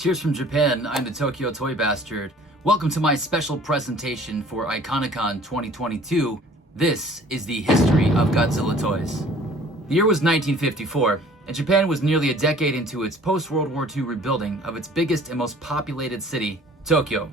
Cheers from Japan, I'm the Tokyo Toy Bastard. Welcome to my special presentation for Iconicon 2022. This is the history of Godzilla toys. The year was 1954, and Japan was nearly a decade into its post-World War II rebuilding of its biggest and most populated city, Tokyo,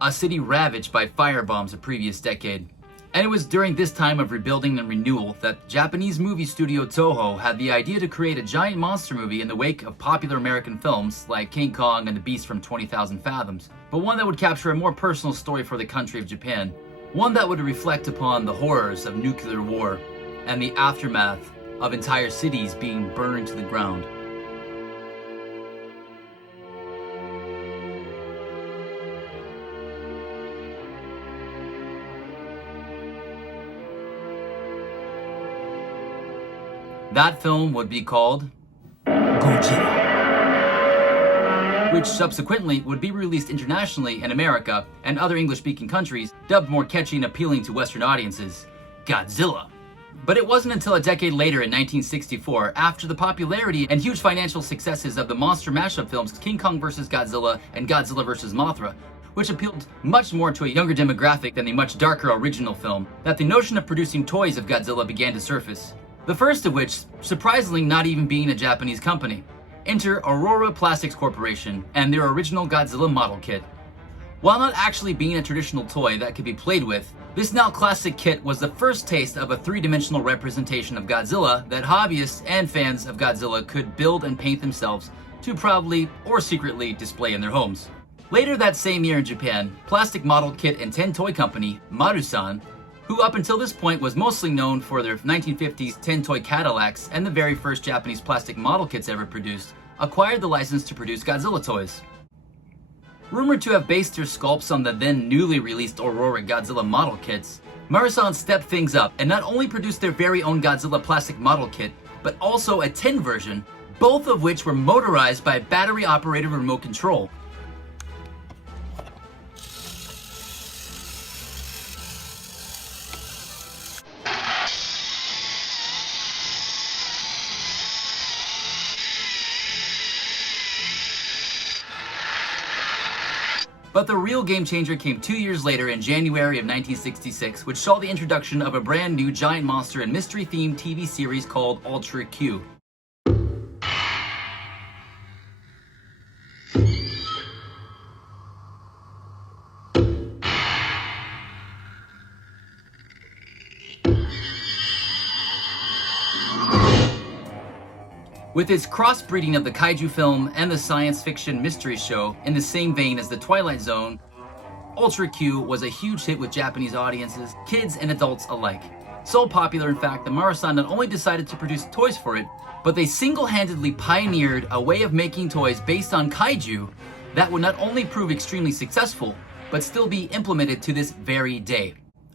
a city ravaged by firebombs a previous decade. And it was during this time of rebuilding and renewal that Japanese movie studio Toho had the idea to create a giant monster movie in the wake of popular American films like King Kong and the Beast from 20,000 Fathoms, but one that would capture a more personal story for the country of Japan, one that would reflect upon the horrors of nuclear war and the aftermath of entire cities being burned to the ground. That film would be called Godzilla, which subsequently would be released internationally in America and other English-speaking countries, dubbed more catchy and appealing to Western audiences, Godzilla. But it wasn't until a decade later in 1964, after the popularity and huge financial successes of the monster mashup films King Kong vs. Godzilla and Godzilla vs. Mothra, which appealed much more to a younger demographic than the much darker original film, that the notion of producing toys of Godzilla began to surface. The first of which, surprisingly not even being a Japanese company. Enter Aurora Plastics Corporation and their original Godzilla model kit. While not actually being a traditional toy that could be played with, this now classic kit was the first taste of a three-dimensional representation of Godzilla that hobbyists and fans of Godzilla could build and paint themselves to proudly or secretly display in their homes. Later that same year in Japan, plastic model kit and 10 toy company, Marusan, who up until this point was mostly known for their 1950s 10-toy Cadillacs and the very first Japanese plastic model kits ever produced, acquired the license to produce Godzilla toys. Rumored to have based their sculpts on the then newly released Aurora Godzilla model kits, Marusan stepped things up and not only produced their very own Godzilla plastic model kit, but also a tin version, both of which were motorized by a battery-operated remote control. But the real game changer came 2 years later in January of 1966, which saw the introduction of a brand new giant monster and mystery-themed TV series called Ultra Q. With its crossbreeding of the kaiju film and the science fiction mystery show in the same vein as The Twilight Zone, Ultra Q was a huge hit with Japanese audiences, kids and adults alike. So popular, in fact, that Marusan not only decided to produce toys for it, but they single-handedly pioneered a way of making toys based on kaiju that would not only prove extremely successful, but still be implemented to this very day.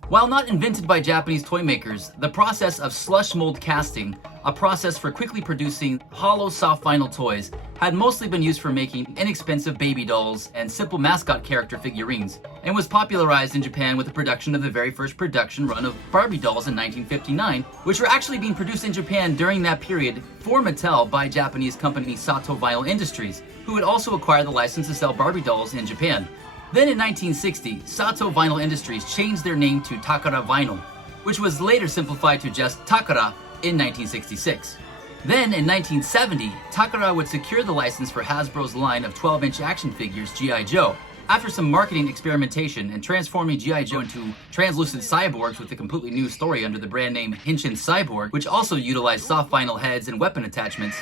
While not invented by Japanese toy makers, the process of slush mold casting, a process for quickly producing hollow soft vinyl toys, had mostly been used for making inexpensive baby dolls and simple mascot character figurines, and was popularized in Japan with the production of the very first production run of Barbie dolls in 1959, which were actually being produced in Japan during that period for Mattel by Japanese company Sato Vinyl Industries, who had also acquired the license to sell Barbie dolls in Japan. Then in 1960, Sato Vinyl Industries changed their name to Takara Vinyl, which was later simplified to just Takara in 1966. Then in 1970, Takara would secure the license for Hasbro's line of 12-inch action figures G.I. Joe, after some marketing experimentation and transforming G.I. Joe into translucent cyborgs with a completely new story under the brand name Henshin Cyborg, which also utilized soft vinyl heads and weapon attachments.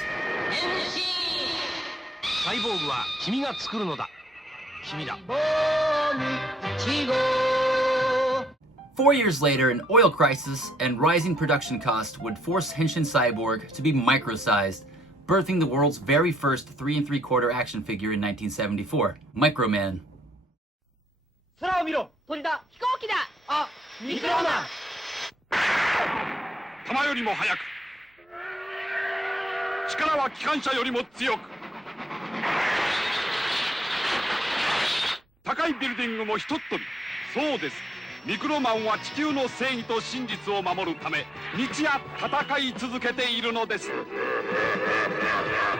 4 years later, an oil crisis and rising production costs would force Henshin Cyborg to be micro-sized, birthing the world's very first 3 3/4 action figure in 1974, Microman. 空を見ろ、鳥だ、飛行機だ。あ、ミクロマン。弾よりも速く、力は機関車よりも強く。高いビルディングもひとっ飛び。そうです。ミクロマンは地球の正義と真実を守るため日夜戦い続けているのです。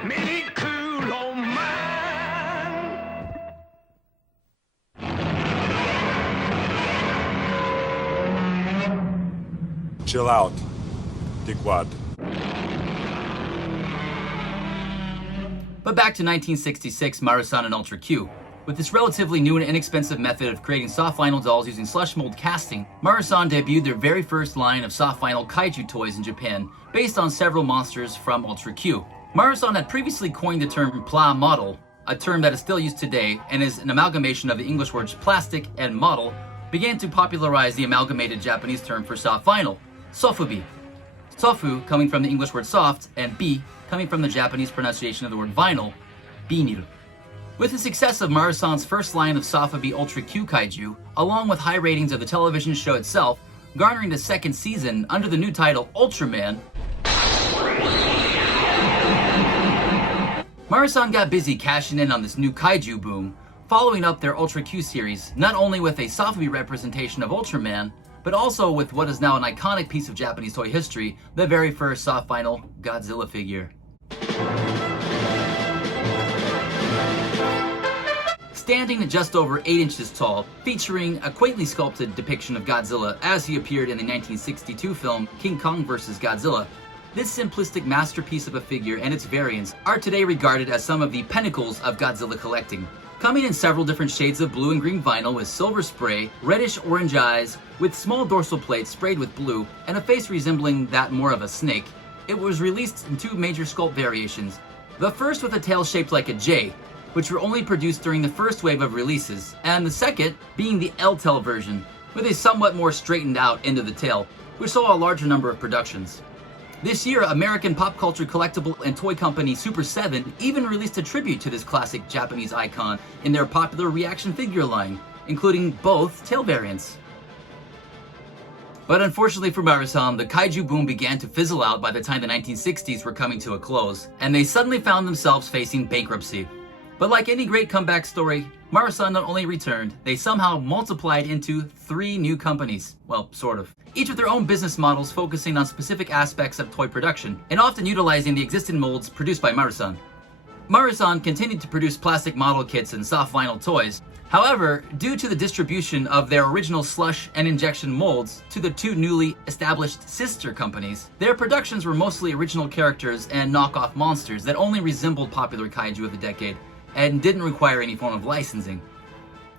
ミクロマン Chill out, dickwad. But back to 1966 Marusan and Ultra Q. With this relatively new and inexpensive method of creating soft vinyl dolls using slush mold casting, Marusan debuted their very first line of soft vinyl kaiju toys in Japan, based on several monsters from Ultra Q. Marusan had previously coined the term pla model, a term that is still used today and is an amalgamation of the English words plastic and model, began to popularize the amalgamated Japanese term for soft vinyl, Sofubi. Sofu coming from the English word soft, and bi coming from the Japanese pronunciation of the word vinyl, biniru. With the success of Marusan's first line of Sofubi Ultra Q Kaiju, along with high ratings of the television show itself, garnering the second season under the new title Ultraman, Marusan got busy cashing in on this new kaiju boom, following up their Ultra Q series not only with a Sofubi representation of Ultraman, but also with what is now an iconic piece of Japanese toy history, the very first soft vinyl Godzilla figure. Standing at just over 8 inches tall, featuring a quaintly sculpted depiction of Godzilla as he appeared in the 1962 film King Kong vs. Godzilla, this simplistic masterpiece of a figure and its variants are today regarded as some of the pinnacles of Godzilla collecting. Coming in several different shades of blue and green vinyl with silver spray, reddish-orange eyes, with small dorsal plates sprayed with blue, and a face resembling that more of a snake, it was released in 2 major sculpt variations. The first with a tail shaped like a J, which were only produced during the first wave of releases, and the second being the L-tail version, with a somewhat more straightened out end of the tail, which saw a larger number of productions. This year, American pop culture collectible and toy company Super 7 even released a tribute to this classic Japanese icon in their popular reaction figure line, including both tail variants. But unfortunately for Marusan, the kaiju boom began to fizzle out by the time the 1960s were coming to a close, and they suddenly found themselves facing bankruptcy. But like any great comeback story, Marusan not only returned, they somehow multiplied into 3 new companies. Well, sort of. Each with their own business models focusing on specific aspects of toy production, and often utilizing the existing molds produced by Marusan. Marusan continued to produce plastic model kits and soft vinyl toys. However, due to the distribution of their original slush and injection molds to the 2 newly established sister companies, their productions were mostly original characters and knockoff monsters that only resembled popular kaiju of the decade, and didn't require any form of licensing.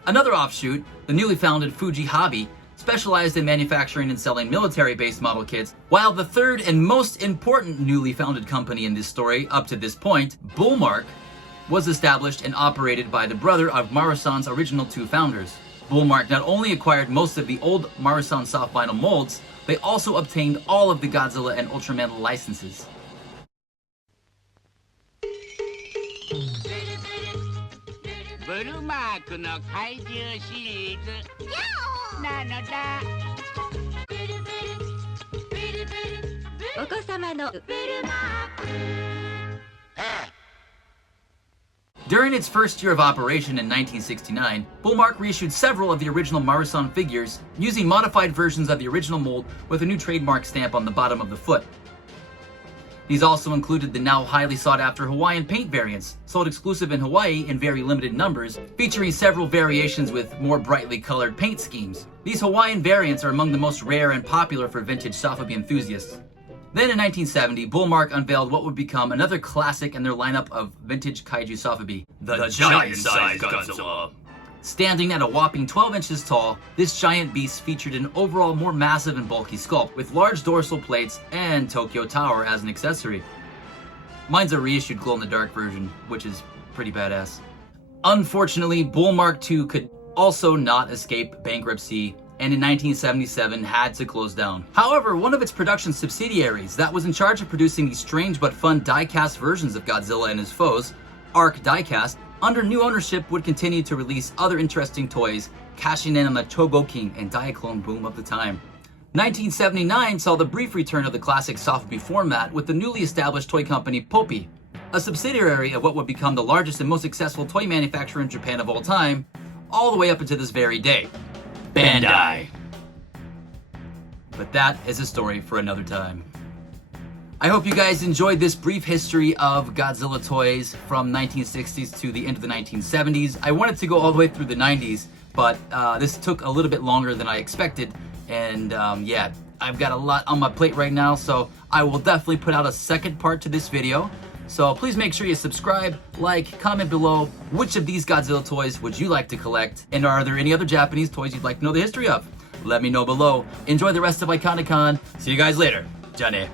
Another offshoot, the newly founded Fuji Hobby, specialized in manufacturing and selling military-based model kits, while the third and most important newly founded company in this story up to this point, Bullmark, was established and operated by the brother of Marusan's original 2 founders. Bullmark not only acquired most of the old Marusan soft vinyl molds, they also obtained all of the Godzilla and Ultraman licenses. Bullmark の怪獣シリーズなのだ。お子様のブルマーク。During its first year of operation in 1969, Bullmark reissued several of the original Marusan figures, using modified versions of the original mold with a new trademark stamp on the bottom of the foot. These also included the now highly sought-after Hawaiian paint variants, sold exclusive in Hawaii in very limited numbers, featuring several variations with more brightly colored paint schemes. These Hawaiian variants are among the most rare and popular for vintage Sofubi enthusiasts. Then in 1970, Bullmark unveiled what would become another classic in their lineup of vintage kaiju Sofubi, the giant-sized Godzilla. Standing at a whopping 12 inches tall, this giant beast featured an overall more massive and bulky sculpt, with large dorsal plates and Tokyo Tower as an accessory. Mine's a reissued glow-in-the-dark version, which is pretty badass. Unfortunately, Bullmark 2 could also not escape bankruptcy, and in 1977 had to close down. However, one of its production subsidiaries that was in charge of producing these strange but fun die-cast versions of Godzilla and his foes, Arc Diecast, under new ownership would continue to release other interesting toys, cashing in on the Chogoking and Diaclone boom of the time. 1979 saw the brief return of the classic Sofubi format with the newly established toy company Poppy, a subsidiary of what would become the largest and most successful toy manufacturer in Japan of all time, all the way up until this very day, Bandai. But that is a story for another time. I hope you guys enjoyed this brief history of Godzilla toys from 1960s to the end of the 1970s. I wanted to go all the way through the 90s, but this took a little bit longer than I expected. And yeah, I've got a lot on my plate right now, so I will definitely put out a second part to this video. So please make sure you subscribe, like, comment below which of these Godzilla toys would you like to collect, and are there any other Japanese toys you'd like to know the history of? Let me know below. Enjoy the rest of Iconicon. See you guys later. Ja ne.